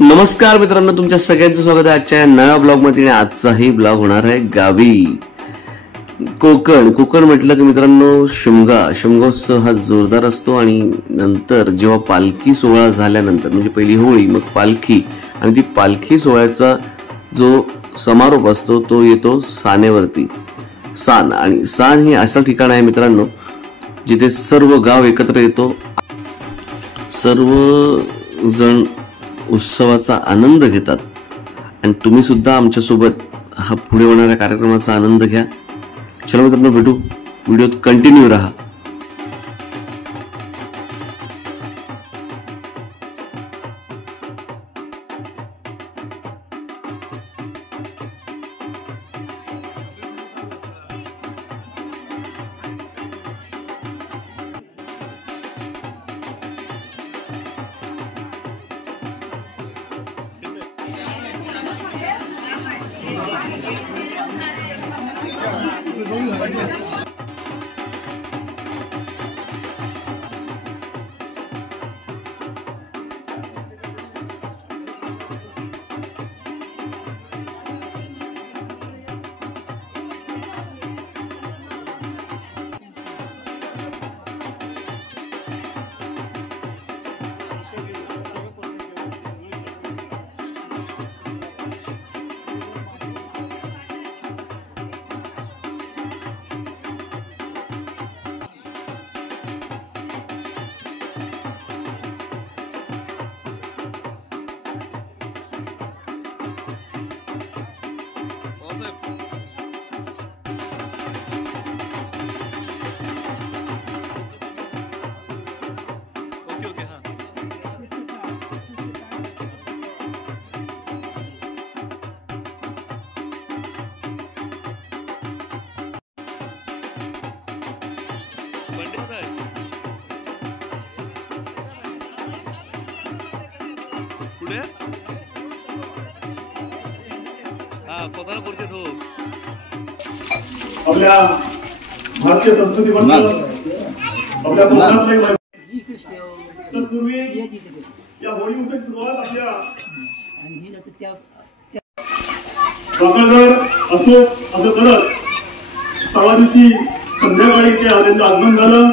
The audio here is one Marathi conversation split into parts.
नमस्कार मित्रांनो, तुमच्या सगळ्यांचं स्वागत आहे आजच्या नव्या ब्लॉग मध्ये. आजचाही ब्लॉग होणार आहे गावी. कोकण म्हटलं की मित्रांनो शिमगोत्सव हा जोरदार असतो आणि नंतर जेव्हा पालखी सोहळा झाल्यानंतर म्हणजे पहिली होळी, मग पालखी आणि ती पालखी सोहळ्याचा जो समारोप असतो तो येतो सानेवरती. आणि सान हे असं ठिकाण आहे मित्रांनो जिथे सर्व गाव एकत्र येतो, सर्व जण उत्सवाचा आनंद घेतात आणि तुम्ही सुद्धा आमच्या सोबत हा पुढे होणाऱ्या कार्यक्रमाचा आनंद घ्या. चला मित्रांनो, भेटू, व्हिडिओत कंटिन्यू रहा. पुढे स्वतःला परिचय हो. आपल्या भारतीय संस्कृती आपल्या पूर्वी या होळीची सुरुवात आपल्या असं करत सव्वा दिवशी संध्याकाळी ते त्यांचं आगमन झालं.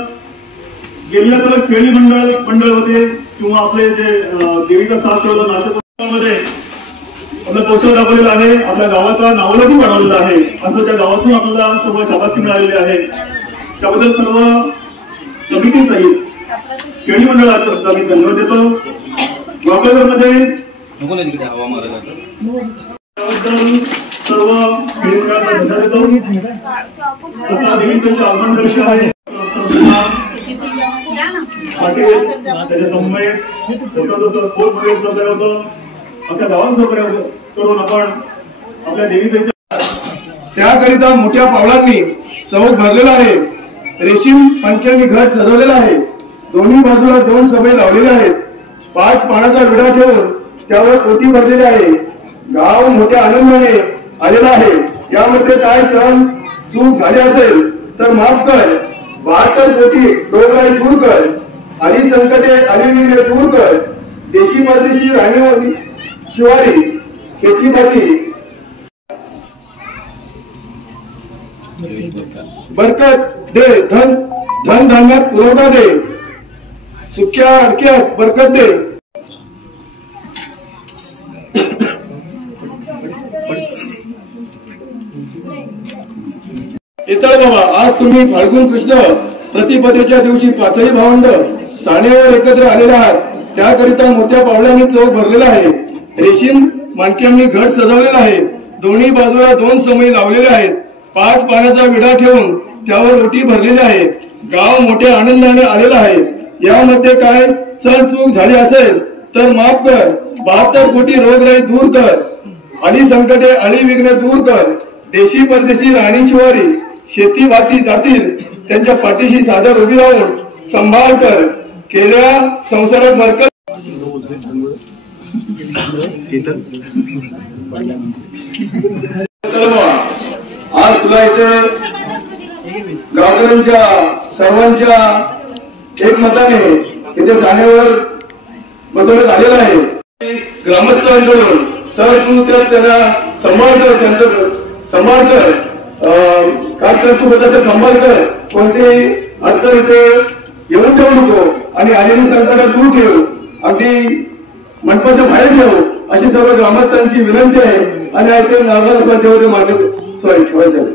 गेल्या तर खेळी मंडळ होते किंवा आपले जे देवीचा साथ ठेवला नाट्यमध्ये आपला कौशल दाखवलेला आहे, आपल्या गावाचा नावलौकिक वाढवलेला आहे, असं त्या गावातून आपल्याला सर्व शाबासकी मिळालेली आहे. त्याबद्दल सर्व समिती सहित खेळी मंडळाचा आम्ही धन्यवाद देतो. वाकळगडमध्ये त्याबद्दल सर्व खेळी मंडळाचा धन्यवाद देतो. आता देवीचं आगमन दर्शन आहे त्याच्या समन्वयक वगैरे होतं, आपल्या गावात वगैरे करून आपण आपल्या देवीच्या त्याकरिता मोठ्या पावलांनी चौक भरलेला आहे. रेशीम पणक्यांनी घर सजवलेलं आहे. दोन्ही बाजूला 2 सभे लावलेल्या आहेत. 5 पानाचा विडा ठेवून त्यावर ओटी भरलेली आहे. गाव मोठ्या आनंदाने आलेला आहे. यामध्ये काय चूक झाली असेल तर माफ कर. 72 कोटी रोगराई दूर कर. आली संकटे आली दूर कर. देशी परदेशी राहणेवाली शिवारी शेतीबाजी बरकत दे. धन धान्यात पुरवठा दे. सुक्या अडक्यात बरकत दे. येताळ बाबा, आज तुम्ही फाल्गुन कृष्ण प्रतिपदेच्या दिवशी 5ही भावंड सानेवर एकत्र आलेले आहात. त्याकरिता मोठ्या पावलांनी चौक भरलेला आहे. रेशीम माणक्यांनी घर सजवलेलं आहे. दोन्ही बाजूला 2 समई लावलेले आहेत. 5 पानाचा विडा ठेवून त्यावर ओटी भरलेली आहे. गाव मोठ्या आनंदाने आलेला आहे. यामध्ये काय चूक झाली असेल तर माफ कर. 72 कोटी रोगराई दूर कर. आली संकटे आली विघ्न दूर कर. देशी परदेशी राणी शिवारी शेती भाती जातील त्यांच्या पाठीशी सादर उभी राहून सांभाळ कर. केल्या संसारात बरकत. आज तुला इथे गावकऱ्यांच्या सर्वांच्या एकमताने इथे सानेवर बसवण्यात आलेला आहे. ग्रामस्थांकडून तर तू त्यांना सांभाळ कर, त्यांचं सांभाळ कर, तू त्याचा सांभाळ कर, कोणतीही अडचण इथे येऊन देऊ नको आणि आलेली संकट दूर ठेव, अगदी मंडपाच्या बाहेर ठेव, अशी सर्व ग्रामस्थांची विनंती आहे. आणि ते नारळ ठेवते मान्य सॉरी ठेवायचं.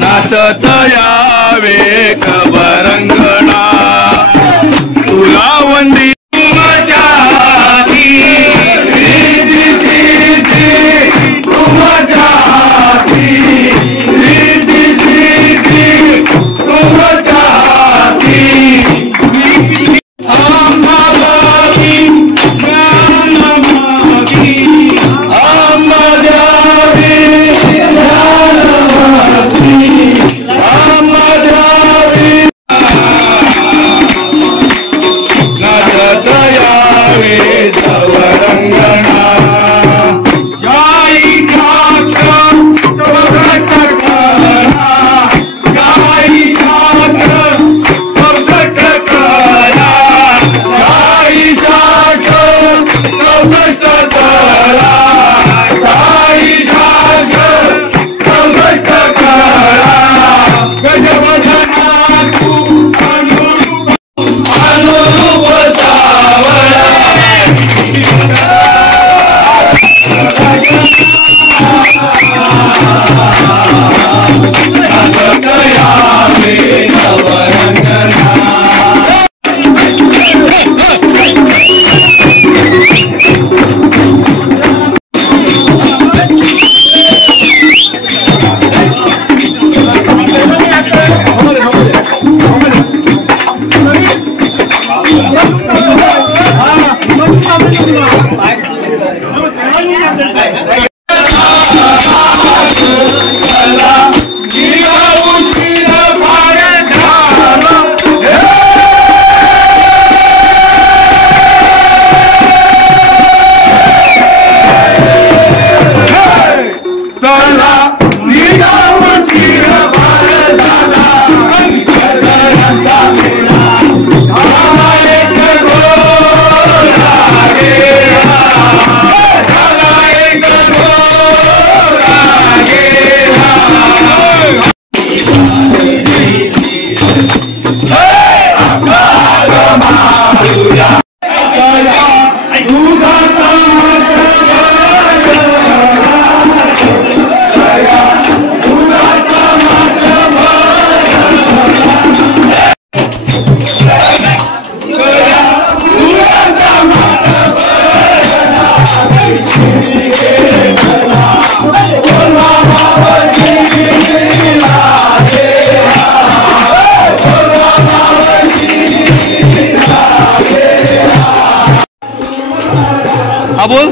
नाचत यावे कबरंगणा तुला वंदी हा बोल.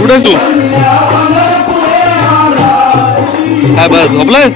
कुठे तू? काय बरं झोपलाय?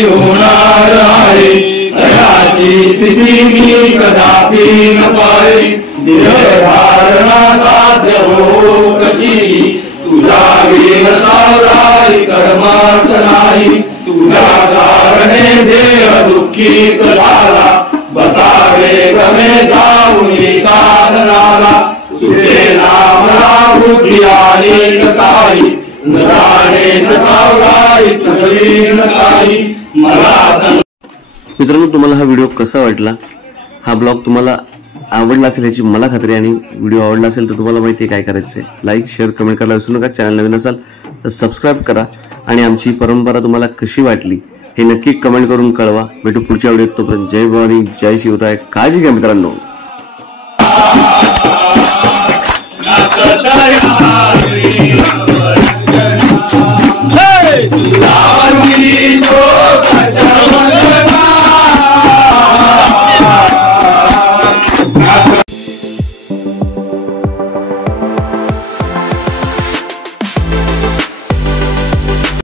होणार आहे तयाची स्थिती मी कदापि न पाहे देहधारणा साध्य हो कशी तुझा विन सावराई कर्मार्थ नाही तुझ्या कारणे देह दुःखी झाला बसावे गमे जाऊन कादनाला तुझे नाम बुद्धी अनेक काही न जाणे न सावराई तरी न काही मला। मित्रांनो, तुम्हाला हा व्हिडिओ कसा वाटला, हा ब्लॉग तुम्हाला आवडला असेल याची मला खात्री आहे। आणि व्हिडिओ आवडला असेल तर तुम्हाला माहिती आहे काय करायचं आहे, लाईक शेअर कमेंट करायला विसरू नका। चॅनल नवीन असाल तर सबस्क्राईब करा आणि आमची परंपरा तुम्हाला कशी वाटली हे नक्की कमेंट करून कळवा। भेटू पुढच्या व्हिडिओत, तोपर्यंत जय भवानी, जय शिवराय, काळजी घ्या मित्रांनो।